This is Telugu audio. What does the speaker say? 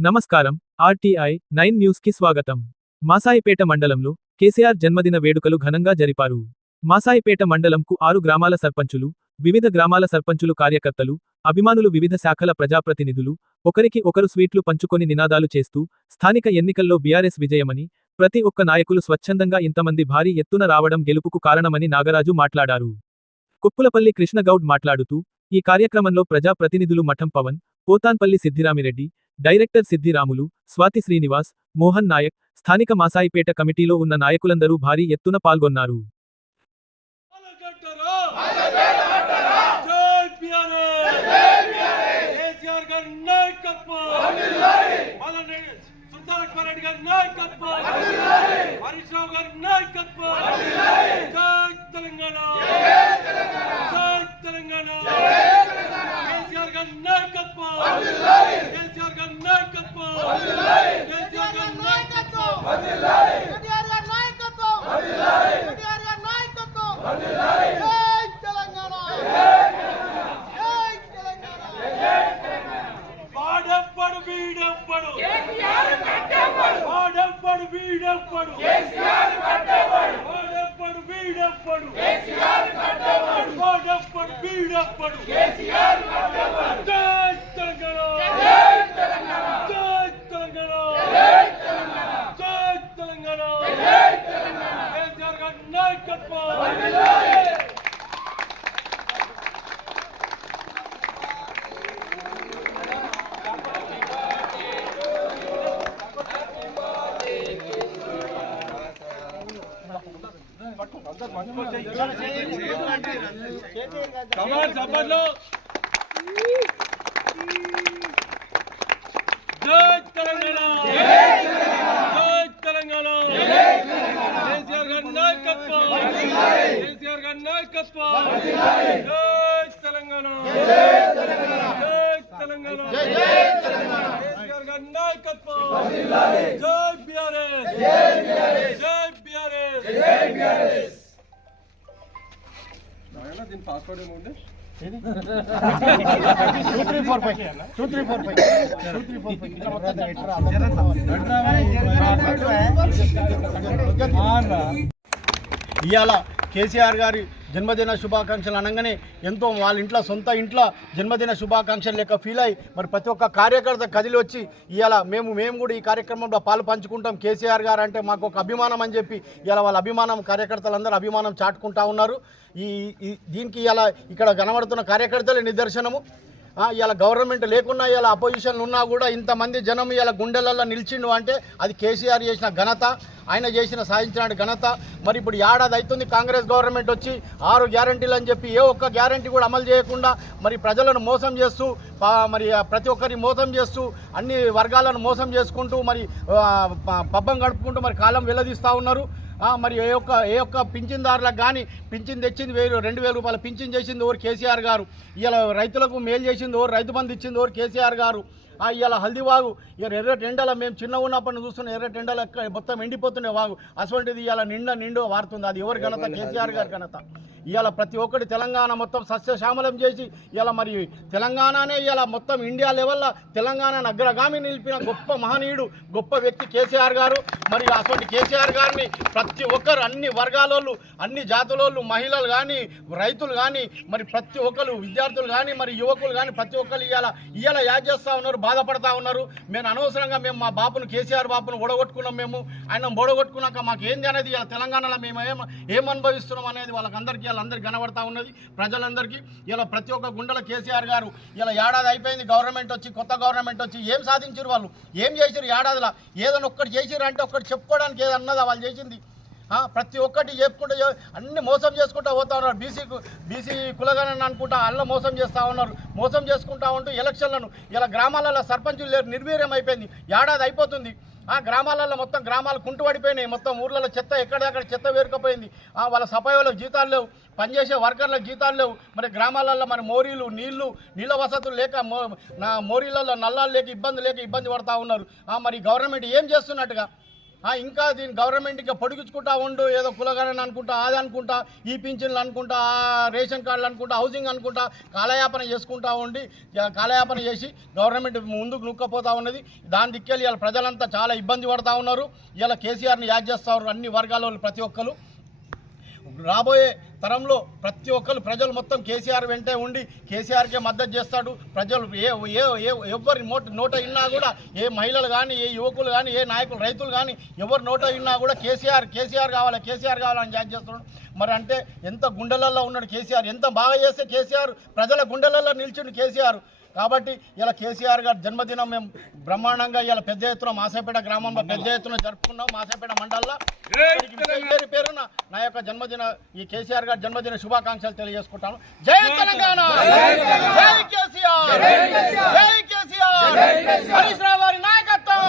నమస్కారం. ఆర్టీఐ నైన్ న్యూస్కి స్వాగతం. మాసాయిపేట మండలంలో కేసీఆర్ జన్మదిన వేడుకలు ఘనంగా జరిపారు. మాసాయిపేట మండలంకు ఆరు గ్రామాల సర్పంచులు వివిధ గ్రామాల సర్పంచులు కార్యకర్తలు అభిమానులు వివిధ శాఖల ప్రజాప్రతినిధులు ఒకరికి ఒకరు స్వీట్లు పంచుకొని నినాదాలు చేస్తూ స్థానిక ఎన్నికల్లో బీఆర్ఎస్ విజయమని ప్రతి ఒక్క నాయకులు స్వచ్ఛందంగా ఇంతమంది భారీ ఎత్తున రావడం గెలుపుకు కారణమని నాగరాజు మాట్లాడారు. కుప్పులపల్లి కృష్ణగౌడ్ మాట్లాడుతూ ఈ కార్యక్రమంలో ప్రజా ప్రతినిధులు మఠం పవన్ పోతాన్పల్లి సిద్ధిరామిరెడ్డి డైరెక్టర్ సిద్ధిరాములు స్వాతి శ్రీనివాస్ మోహన్ నాయక్ స్థానిక మాసాయిపేట కమిటీలో ఉన్న నాయకులందరూ భారీ ఎత్తున పాల్గొన్నారు నాయకత్వం పాలన సుల్తాన్ రెడ్డి గారి నాయకత్వం హరీష్ రావు గారి నాయకత్వం జై తెలంగాణ జై తెలంగాణ కేసీఆర్ గారి నాయకత్వం కేసీఆర్ గారి నాయకత్వం కేసీఆర్ గారి నాయకత్వం కేటీఆర్ గారి నాయకత్వం కేటీఆర్ గారి నాయకత్వం జై తెలంగాణ జై తెలంగాణ వాడెవ్వడు వీడెవ్వడు వాడెవ్వడు? వీడెవ్వడు? వాడెవ్వడు? వీడెవ్వడు? వాడెవ్వడు? వీడెవ్వడు జై తెలంగాణ! జై తెలంగాణ. జై తెలంగాణ! కేసీఆర్ గారి నాయకత్వం! కమాన్ సభలో జై తెలంగాణ. జై తెలంగాణ. కేసీఆర్ గారి నాయకత్వం. కేసీఆర్ గారి నాయకత్వం. జై తెలంగాణ. జై తెలంగాణ. కేసీఆర్ గారి నాయకత్వం. జై బీఆర్ఎస్ జై బీఆర్ఎస్ దీని పాస్వర్డ్ ఏముంది ఇవాళ కేసీఆర్ గారి జన్మదిన శుభాకాంక్షలు అనగానే ఎంతో వాళ్ళ ఇంట్లో సొంత ఇంట్లో జన్మదిన శుభాకాంక్షలు లెక్క ఫీల్ అయ్యి మరి ప్రతి ఒక్క కార్యకర్త కదిలి వచ్చి ఇవాళ మేము మేము కూడా ఈ కార్యక్రమంలో పాలు పంచుకుంటాం. కేసీఆర్ గారు అంటే మాకు ఒక అభిమానం అని చెప్పి ఇవాళ వాళ్ళ అభిమానం కార్యకర్తలందరూ అభిమానం చాటుకుంటా ఉన్నారు. ఈ ఈ- దీనికి ఇలా ఇక్కడ కనబడుతున్న కార్యకర్తలే నిదర్శనము. ఇలా గవర్నమెంట్ లేకున్నా ఇలా అపోజిషన్లు ఉన్నా కూడా ఇంతమంది జనం ఇలా గుండెలలో నిలిచిండు అంటే అది కేసీఆర్ చేసిన ఘనత ఆయన చేసిన సాధించిన ఘనత. మరి ఇప్పుడు ఏడాది అవుతుంది కాంగ్రెస్ గవర్నమెంట్ వచ్చి ఆరు గ్యారంటీలు అని చెప్పి ఏ ఒక్క గ్యారంటీ కూడా అమలు చేయకుండా మరి ప్రజలను మోసం చేస్తూ మరి ప్రతి ఒక్కరిని మోసం చేస్తూ అన్ని వర్గాలను మోసం చేసుకుంటూ మరి ప- పబ్బం గడుపుకుంటూ మరి కాలం వెల్లదీస్తూ ఉన్నారు. మరి ఏ ఒక్క ఏ ఒక్క పింఛన్దారులకు కానీ పింఛన్ తెచ్చింది వేలు రెండు వేల రూపాయల పింఛన్ చేసింది ఓరు కేసీఆర్ గారు? ఇవాళ రైతులకు మేలు చేసింది ఓరు రైతు బంధు ఇచ్చింది ఓరు కేసీఆర్ గారు? ఆ, ఇవాళ హల్దీవాగు ఇవాళ ఎర్ర టెండల మేము చిన్న ఉన్నప్పటి చూస్తున్న ఎర్ర టెండల మొత్తం ఎండిపోతుండే వాగు. అటువంటిది ఇవాళ నిండా నిండు వారుతుంది. అది ఎవరి ఘనత? కేసీఆర్ గారి ఘనత. ఇవాళ ప్రతి ఒక్కటి తెలంగాణ మొత్తం సస్యశ్యామలం చేసి ఇలా మరి తెలంగాణనే ఇలా మొత్తం ఇండియా లెవెల్లో తెలంగాణను అగ్రగామి నిలిపిన గొప్ప మహనీయుడు గొప్ప వ్యక్తి కేసీఆర్ గారు. మరి అటువంటి కేసీఆర్ గారిని ప్రతి ఒక్కరు అన్ని వర్గాలోళ్ళు అన్ని జాతులోళ్ళు మహిళలు కానీ రైతులు కానీ మరి ప్రతి ఒక్కరు విద్యార్థులు కానీ మరి యువకులు కానీ ప్రతి ఒక్కరు ఇవాళ ఇవాళ యాడ్ చేస్తూ ఉన్నారు బాధపడతా ఉన్నారు. మేము అనవసరంగా మేము మా బాపును కేసీఆర్ బాపును ఓడగొట్టుకున్నాం మేము. ఆయన ఓడగొట్టుకున్నాక మాకు ఏంది అనేది ఇలా తెలంగాణలో మేము ఏం ఏం అనుభవిస్తున్నాం అనేది వాళ్ళకందరికీ వాళ్ళందరికీ కనబడతా ఉన్నది. ప్రజలందరికీ ఇలా ప్రతి ఒక్క గుండెల కేసీఆర్ గారు ఇలా ఏడాది అయిపోయింది గవర్నమెంట్ వచ్చి కొత్త గవర్నమెంట్ వచ్చి ఏం సాధించారు వాళ్ళు? ఏం చేశారు ఏడాదిలా? ఏదైనా ఒక్కటి చేసిరు అంటే ఒక్కటి చెప్పుకోవడానికి ఏదన్నదా వాళ్ళు చేసింది? ప్రతి ఒక్కటి చెప్పుకుంటూ అన్ని మోసం చేసుకుంటూ పోతా ఉన్నారు. బీసీ బీసీ కులగానని అనుకుంటా అల్ల మోసం చేస్తూ ఉన్నారు. మోసం చేసుకుంటా ఉంటూ ఎలక్షన్లను ఇలా గ్రామాలలో సర్పంచులు లేరు నిర్వీర్యం అయిపోయింది. ఏడాది అయిపోతుంది. ఆ గ్రామాలలో మొత్తం గ్రామాలు కుంటుపడిపోయినాయి. మొత్తం ఊర్లలో చెత్త ఎక్కడెక్కడ చెత్త వేరుకపోయింది. వాళ్ళ సఫాయిలో జీతాలు లేవు. పనిచేసే వర్కర్ల జీతాలు లేవు. మరి గ్రామాలలో మరి మోరీలు నీళ్ళు నీళ్ళ వసతులు లేక మో నా మోరీలలో నల్లాలు లేక ఇబ్బంది లేక ఇబ్బంది పడతా ఉన్నారు. ఆ, మరి గవర్నమెంట్ ఏం చేస్తున్నట్టుగా? ఇంకా దీని గవర్నమెంట్ ఇంకా పొడిగించుకుంటా ఉండు ఏదో కులగణన అనుకుంటా అది అనుకుంటా ఈ పింఛన్లు అనుకుంటా ఆ రేషన్ కార్డులు అనుకుంటా హౌసింగ్ అనుకుంటా కాలయాపన చేసుకుంటా ఉండి కాలయాపన చేసి గవర్నమెంట్ ముందుకు నొక్కపోతా ఉన్నది. దాని దిక్కెళ్ళి ఇలా ప్రజలంతా చాలా ఇబ్బంది పడతా ఉన్నారు. ఇలా కేసీఆర్ని యాడ్ చేస్తా ఉన్నారు అన్ని వర్గాల ప్రతి ఒక్కరు. రాబోయే తరంలో ప్రతి ఒక్కరు ప్రజలు మొత్తం కేసీఆర్ వెంటే ఉండి కేసీఆర్కే మద్దతు చేస్తాడు. ప్రజలు ఏ ఏ ఎవరి నోట నోట విన్నా కూడా ఏ మహిళలు కానీ ఏ యువకులు కానీ ఏ నాయకులు రైతులు కానీ ఎవరి నోట విన్నా కూడా కేసీఆర్ కేసీఆర్ కావాలి కేసీఆర్ కావాలని జాయిన్ చేస్తున్నాడు. మరి అంటే ఎంత గుండెలలో ఉన్నాడు కేసీఆర్? ఎంత బాగా చేస్తే కేసీఆర్ ప్రజల గుండెలలో నిల్చుండు కేసీఆర్? కాబట్టి ఇలా కేసీఆర్ గారి జన్మదినం మేము బ్రహ్మాండంగా ఇలా పెద్ద ఎత్తున మాసాపేట గ్రామంలో పెద్ద ఎత్తున జరుపుకున్నాం. మాసాపేట మండలంలో. పేరున నా యొక్క జన్మదిన ఈ కేసీఆర్ గారి జన్మదిన శుభాకాంక్షలు తెలియజేసుకుంటాను. జై తెలంగాణ! జై కేసీఆర్! జై కేసీఆర్! హరీష్ రావు గారి నాయకత్వం!